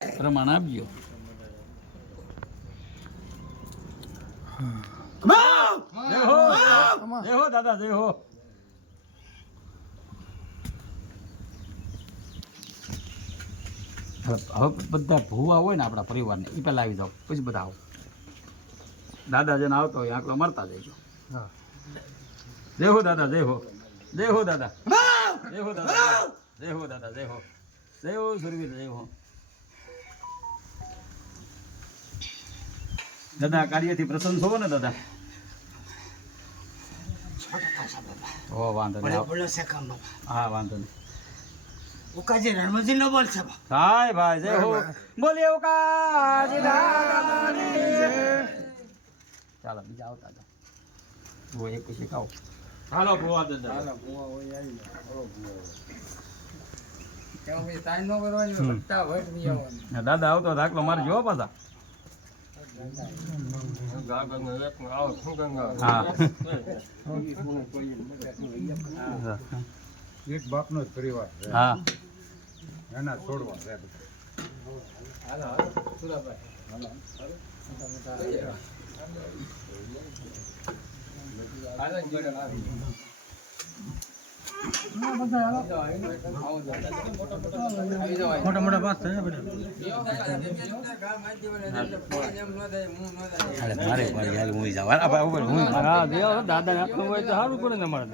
પ્રમાણ આપજો. દાદા જય હો હવે બધા ભૂવા હોય ને આપણા પરિવારને એ પહેલાં આવી જાઓ, પછી બધા આવો. દાદા જેને આવતો હોય આંકડો મારતા જઈશું જય હો દાદા, જય હો. જય હો દાદા જય હો દાદા. જય હો દાદા, જય હો. જય હો સુરવીર, જય હો. દાદા કાર્યથી પ્રસન્ન થવો ને દાદા? ઓ વાંધો નહીં આવો. બોલો છે કામ બાબા હા વાંધો નહીં. ઉકાજી રણમજી નો બોલ છે હાય ભાઈ જય હો. બોલીએ ઉકાજી ચાલો બીજા આવતા જાઓ. હું એક પછી આવો. હાલો ભુવા દાદા. આવતો દાખલો મારજો હો પાછા. એક બાપનો જ પરિવાર છે. હા. એના છોડવા છે બધા. મોટા મોટા પાસ થાય મારે મારે યાર હું જાવ આ ભાઈ ઉપર હું હા દાદા નાખવું હોય તો સારું પડે ને અમારે